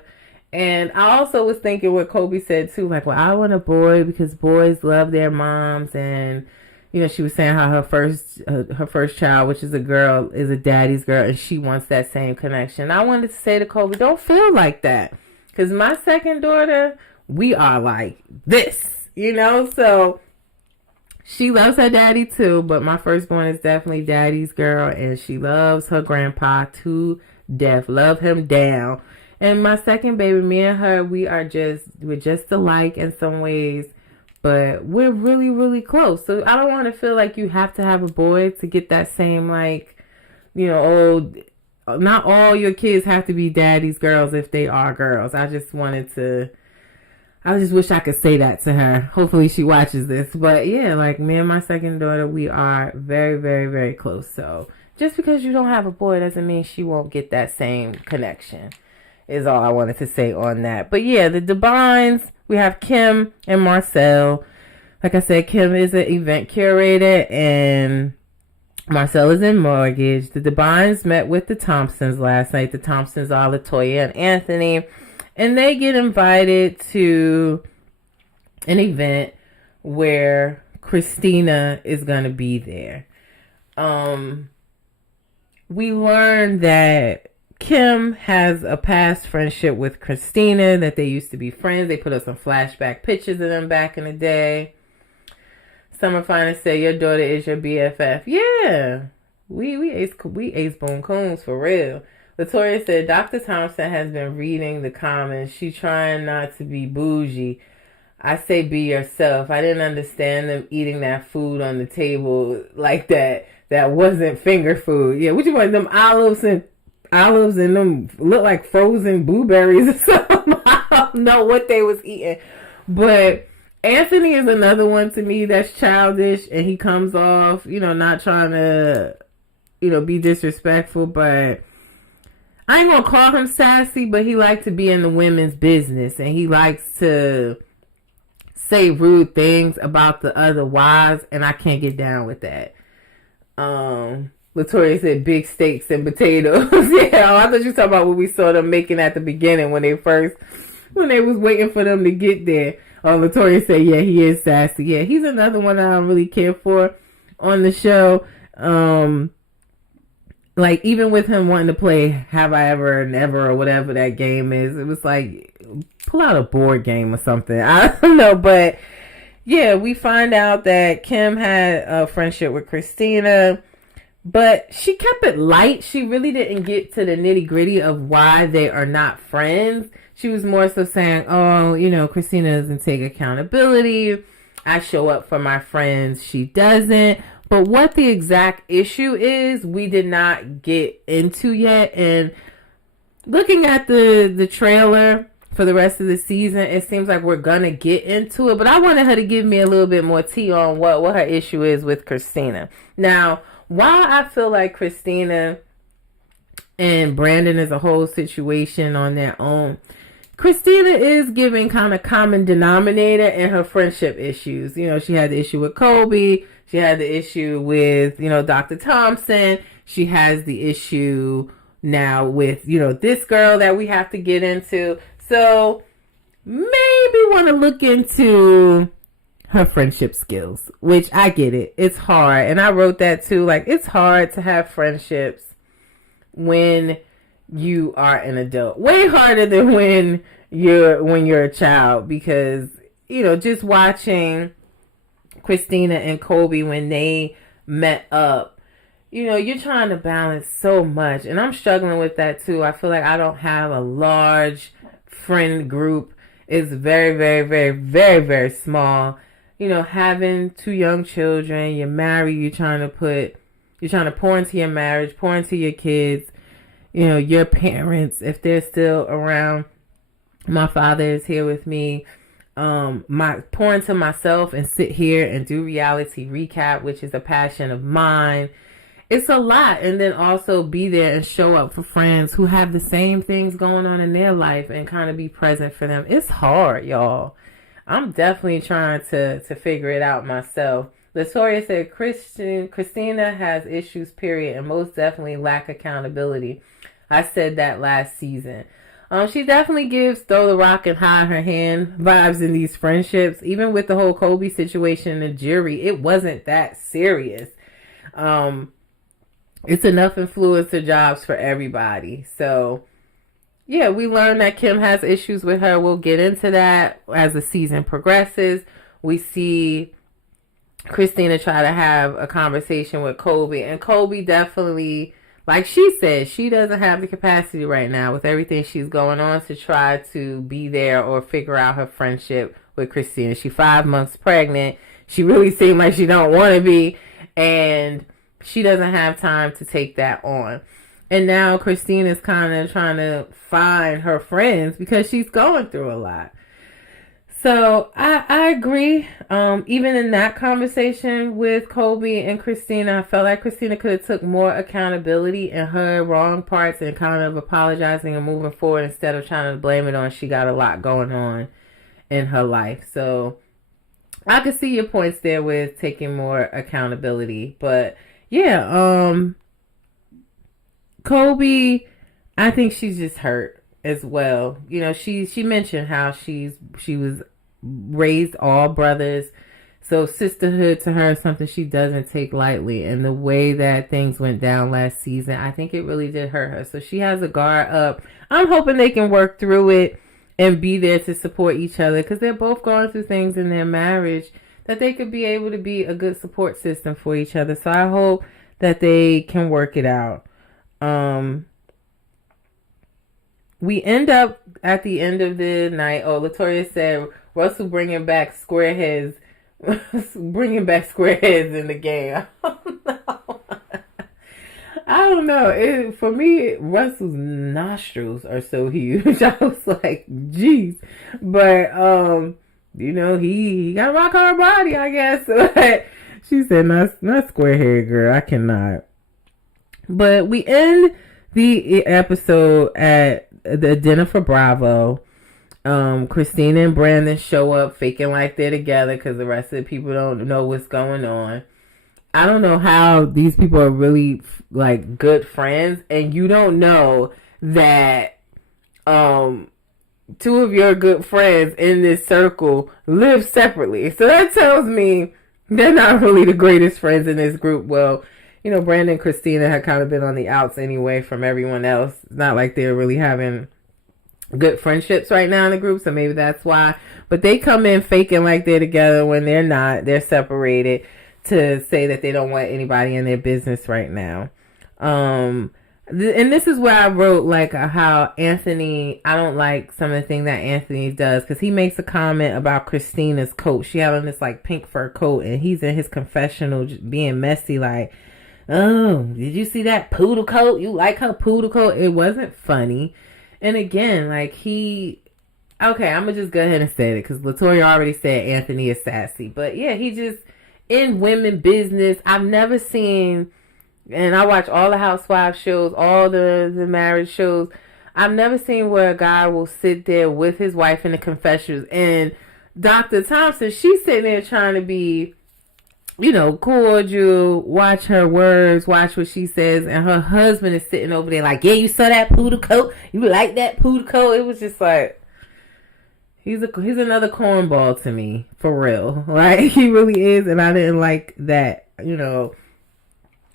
And I also was thinking what Kobe said too, like, well, I want a boy because boys love their moms. And, she was saying how her first child, which is a girl, is a daddy's girl, and she wants that same connection. I wanted to say to Kobe, don't feel like that. Because my second daughter, we are like this, so she loves her daddy too, but my firstborn is definitely daddy's girl, and she loves her grandpa to death, love him down. And my second baby, me and her, we're just alike in some ways, but we're really, really close. So I don't want to feel like you have to have a boy to get that same, like, not all your kids have to be daddy's girls if they are girls. I just wish I could say that to her. Hopefully she watches this. But yeah, like me and my second daughter, we are very, very, very close. So just because you don't have a boy doesn't mean she won't get that same connection, is all I wanted to say on that. But yeah, the Dobines, we have Kim and Marcel. Like I said, Kim is an event curator, and Marcel is in mortgage. The Devines met with the Thompsons last night. The Thompsons are Latoya and Anthony. And they get invited to an event where Christina is going to be there. We learned that Kim has a past friendship with Christina, that they used to be friends. They put up some flashback pictures of them back in the day. Summer Finest said, your daughter is your BFF. Yeah, we ace boom coons for real. Latoya said, Dr. Thompson has been reading the comments. She trying not to be bougie. I say be yourself. I didn't understand them eating that food on the table like that. That wasn't finger food. Yeah, what you want? Them olives and them look like frozen blueberries or something. I don't know what they was eating. But Anthony is another one to me that's childish, and he comes off, not trying to, be disrespectful, but I ain't gonna call him sassy, but he likes to be in the women's business, and he likes to say rude things about the other wives, and I can't get down with that. Latoya said big steaks and potatoes. Yeah, I thought you were talking about what we saw them making at the beginning when they was waiting for them to get there. Latoya said, yeah, he is sassy. Yeah, he's another one I don't really care for on the show. Like, even with him wanting to play Have I Ever and Ever or whatever that game is, it was like, pull out a board game or something. I don't know, but yeah, we find out that Kim had a friendship with Christina, but she kept it light. She really didn't get to the nitty gritty of why they are not friends. She was more so saying, Christina doesn't take accountability. I show up for my friends. She doesn't. But what the exact issue is, we did not get into yet. And looking at the trailer for the rest of the season, it seems like we're going to get into it. But I wanted her to give me a little bit more tea on what her issue is with Christina. Now, while I feel like Christina and Brandon is a whole situation on their own, Christina is giving kind of common denominator in her friendship issues. She had the issue with Kobe. She had the issue with, Dr. Thompson. She has the issue now with, this girl that we have to get into. So maybe want to look into her friendship skills, which I get it. It's hard. And I wrote that too. Like, it's hard to have friendships when you are an adult. Way harder than when you're a child, because, just watching Christina and Kobe when they met up, you're trying to balance so much. And I'm struggling with that too. I feel like I don't have a large friend group. It's very, very, very, very, very small. Having 2 young children, you're married, you're trying to pour into your marriage, pour into your kids, your parents, if they're still around. My father is here with me. Pour into myself and sit here and do reality recap, which is a passion of mine. It's a lot. And then also be there and show up for friends who have the same things going on in their life and kind of be present for them. It's hard, y'all. I'm definitely trying to figure it out myself. Latoya said Christina has issues, period, and most definitely lack accountability. I said that last season. She definitely gives throw the rock and hide her hand vibes in these friendships. Even with the whole Kobe situation in the jury, it wasn't that serious. It's enough influencer jobs for everybody. So, yeah, we learned that Kim has issues with her. We'll get into that as the season progresses. We see Christina try to have a conversation with Kobe. And Kobe definitely, like she said, she doesn't have the capacity right now with everything she's going on to try to be there or figure out her friendship with Christina. She's 5 months pregnant. She really seems like she don't want to be. And she doesn't have time to take that on. And now Christina's kind of trying to find her friends because she's going through a lot. So I agree. Even in that conversation with Kobe and Christina, I felt like Christina could have took more accountability in her wrong parts and kind of apologizing and moving forward instead of trying to blame it on she got a lot going on in her life. So I could see your points there with taking more accountability. But yeah, Kobe, I think she's just hurt as well. You know, she mentioned how she was raised all brothers. So sisterhood to her is something she doesn't take lightly. And the way that things went down last season, I think it really did hurt her. So she has a guard up. I'm hoping they can work through it and be there to support each other, because they're both going through things in their marriage that they could be able to be a good support system for each other. So I hope that they can work it out. We end up at the end of the night. Oh, Latoya said Russell bringing back square heads in the game. I don't know. For me, Russell's nostrils are so huge. I was like, geez. But, you know, he got a rock hard body, I guess. But she said, not square head, girl. I cannot. But we end the episode at the dinner for Bravo. Christina and Brandon show up faking like they're together because the rest of the people don't know what's going on. I don't know how these people are really like good friends, and you don't know that two of your good friends in this circle live separately. So that tells me they're not really the greatest friends in this group. Well, you know, Brandon and Christina had kind of been on the outs anyway from everyone else. It's not like they're really having good friendships right now in the group, so maybe that's why. But they come in faking like they're together when they're not. They're separated, to say that they don't want anybody in their business right now. And this is where I wrote like how Anthony, I don't like some of the things that Anthony does, because he makes a comment about Christina's coat. She had on this like pink fur coat, and he's in his confessional just being messy like, oh, did you see that poodle coat? You like her poodle coat? It wasn't funny. And again, like okay, I'm going to just go ahead and say it, because Latoya already said Anthony is sassy. But yeah, he just, in women business, I've never seen, and I watch all the housewives shows, all the marriage shows, I've never seen where a guy will sit there with his wife in the confessionals, and Dr. Thompson, she's sitting there trying to be, you know, cordial, watch her words, watch what she says, and her husband is sitting over there like, yeah, you saw that poodle coat? You like that poodle coat? It was just like, he's another cornball to me, for real. Like, he really is, and I didn't like that. You know,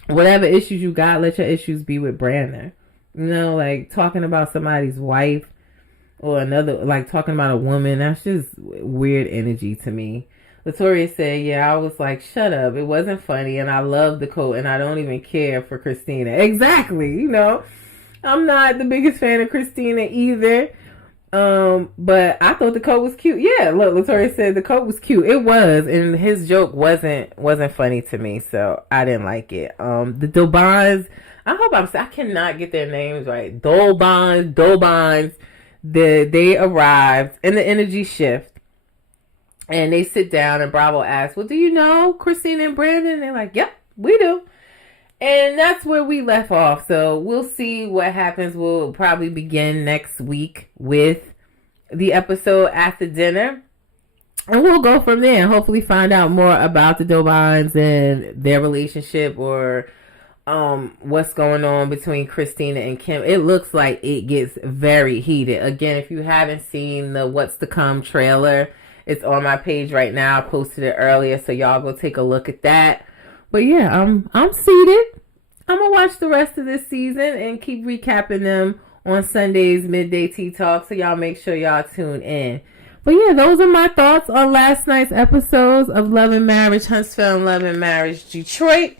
whatever issues you got, let your issues be with Brandon. You know, like, talking about somebody's wife or another, like, talking about a woman, that's just weird energy to me. Latoya said, yeah, I was like, shut up. It wasn't funny, and I love the coat, and I don't even care for Christina. Exactly, you know. I'm not the biggest fan of Christina either. But I thought the coat was cute. Yeah, look, Latoya said the coat was cute. It was, and his joke wasn't funny to me, so I didn't like it. The Dobons, I cannot get their names right. Dobons. They arrived in the energy shift. And they sit down, and Bravo asks, well, do you know Christina and Brandon? And they're like, yep, we do. And that's where we left off. So we'll see what happens. We'll probably begin next week with the episode After Dinner. And we'll go from there and hopefully find out more about the Dobons and their relationship, or what's going on between Christina and Kim. It looks like it gets very heated. Again, if you haven't seen the What's to Come trailer, it's on my page right now. I posted it earlier, so y'all go take a look at that. But yeah, I'm seated. I'm going to watch the rest of this season and keep recapping them on Sunday's Midday Tea Talk, so y'all make sure y'all tune in. But yeah, those are my thoughts on last night's episodes of Love and Marriage, Huntsville, and Love and Marriage Detroit.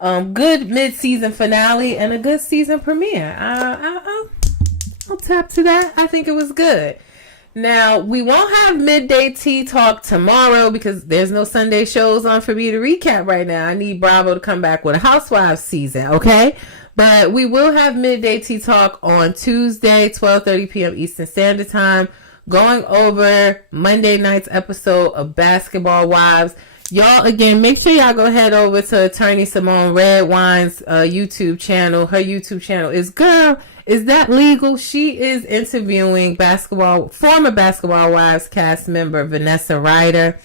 Good mid-season finale and a good season premiere. I'll tap to that. I think it was good. Now, we won't have Midday Tea Talk tomorrow because there's no Sunday shows on for me to recap right now. I need Bravo to come back with a Housewives season, okay? But we will have Midday Tea Talk on Tuesday, 12:30 p.m. Eastern Standard Time, going over Monday night's episode of Basketball Wives. Y'all, again, make sure y'all go head over to Attorney Simone Redwine's YouTube channel. Her YouTube channel is Girl, Is That Legal? She is interviewing former Basketball Wives cast member Vanessa Ryder,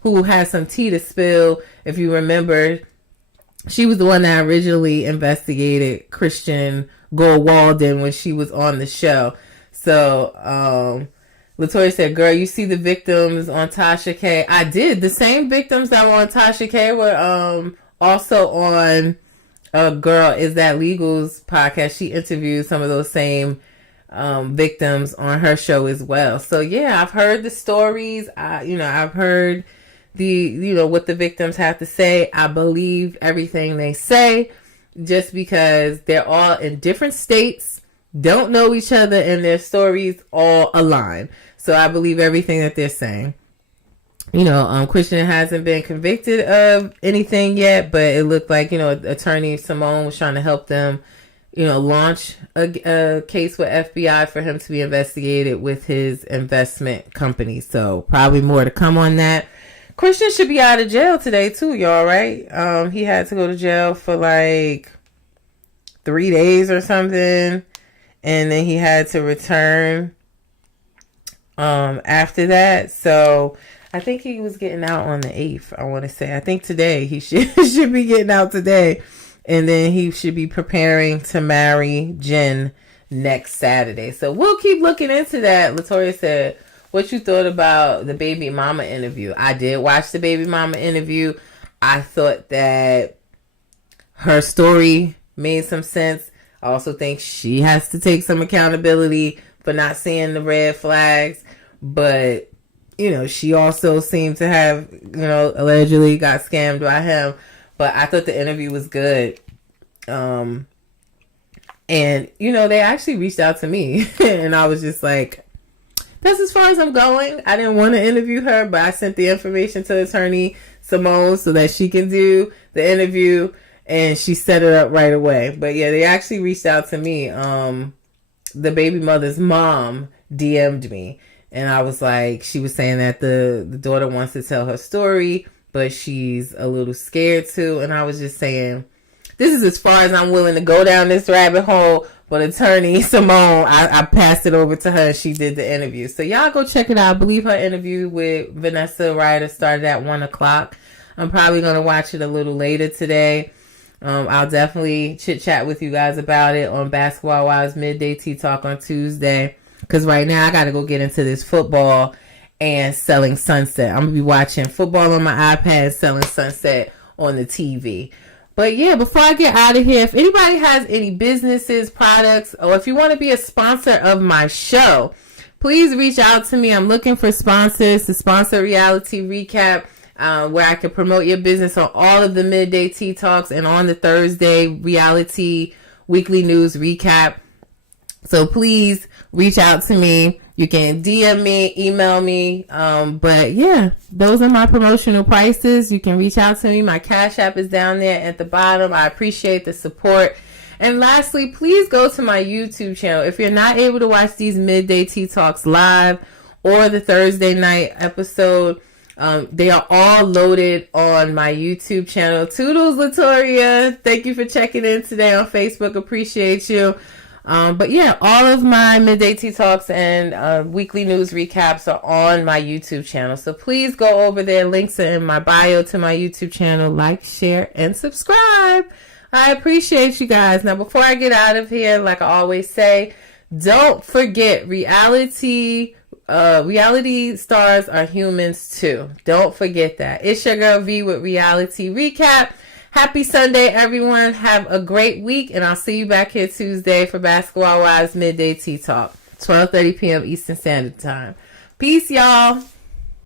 who has some tea to spill. If you remember, she was the one that originally investigated Christian Gore Walden when she was on the show. So, Latoya said, girl, you see the victims on Tasha K. I did. The same victims that were on Tasha K were also on Girl Is That Legal's podcast. She interviewed some of those same victims on her show as well. So yeah, I've heard the stories. I've heard what the victims have to say. I believe everything they say just because they're all in different states, don't know each other, and their stories all align. So I believe everything that they're saying. Christian hasn't been convicted of anything yet, but it looked like, Attorney Simone was trying to help them, launch a case with FBI for him to be investigated with his investment company. So probably more to come on that. Christian should be out of jail today too, y'all, right? He had to go to jail for like 3 days or something, and then he had to return after that. So I think he was getting out on the 8th, I want to say. I think today he should be getting out today, and then he should be preparing to marry Jen next Saturday. So we'll keep looking into that. Latoya said, what you thought about the baby mama interview? I did watch the baby mama interview. I thought that her story made some sense. I also think she has to take some accountability for not seeing the red flags. But, she also seemed to have, allegedly got scammed by him. But I thought the interview was good. And, they actually reached out to me. And I was just like, that's as far as I'm going. I didn't want to interview her, but I sent the information to Attorney Simone so that she can do the interview, and she set it up right away. But yeah, they actually reached out to me. The baby mother's mom DM'd me, and I was like, she was saying that the daughter wants to tell her story, but she's a little scared too. And I was just saying, this is as far as I'm willing to go down this rabbit hole. But Attorney Simone, I passed it over to her, and she did the interview. So y'all go check it out. I believe her interview with Vanessa Ryder started at 1:00. I'm probably going to watch it a little later today. I'll definitely chit chat with you guys about it on Basketball Wives Midday Tea Talk on Tuesday. Because right now I got to go get into this football and Selling Sunset. I'm going to be watching football on my iPad, Selling Sunset on the TV. But yeah, before I get out of here, if anybody has any businesses, products, or if you want to be a sponsor of my show, please reach out to me. I'm looking for sponsors to sponsor Reality Recap, where I can promote your business on all of the Midday Tea Talks and on the Thursday Reality Weekly News Recap. So please reach out to me. You can DM me, email me. But yeah, those are my promotional prices. You can reach out to me. My Cash App is down there at the bottom. I appreciate the support. And lastly, please go to my YouTube channel. If you're not able to watch these Midday Tea Talks live or the Thursday night episode, they are all loaded on my YouTube channel. Toodles, Latoya. Thank you for checking in today on Facebook. Appreciate you. But yeah, all of my Midday Tea Talks and weekly news recaps are on my YouTube channel. So please go over there. Links are in my bio to my YouTube channel. Like, share, and subscribe. I appreciate you guys. Now, before I get out of here, like I always say, don't forget reality stars are humans too. Don't forget that. It's your girl V with Reality Recap. Happy Sunday, everyone. Have a great week, and I'll see you back here Tuesday for Basketball Wives Midday Tea Talk, 12:30 p.m. Eastern Standard Time. Peace, y'all.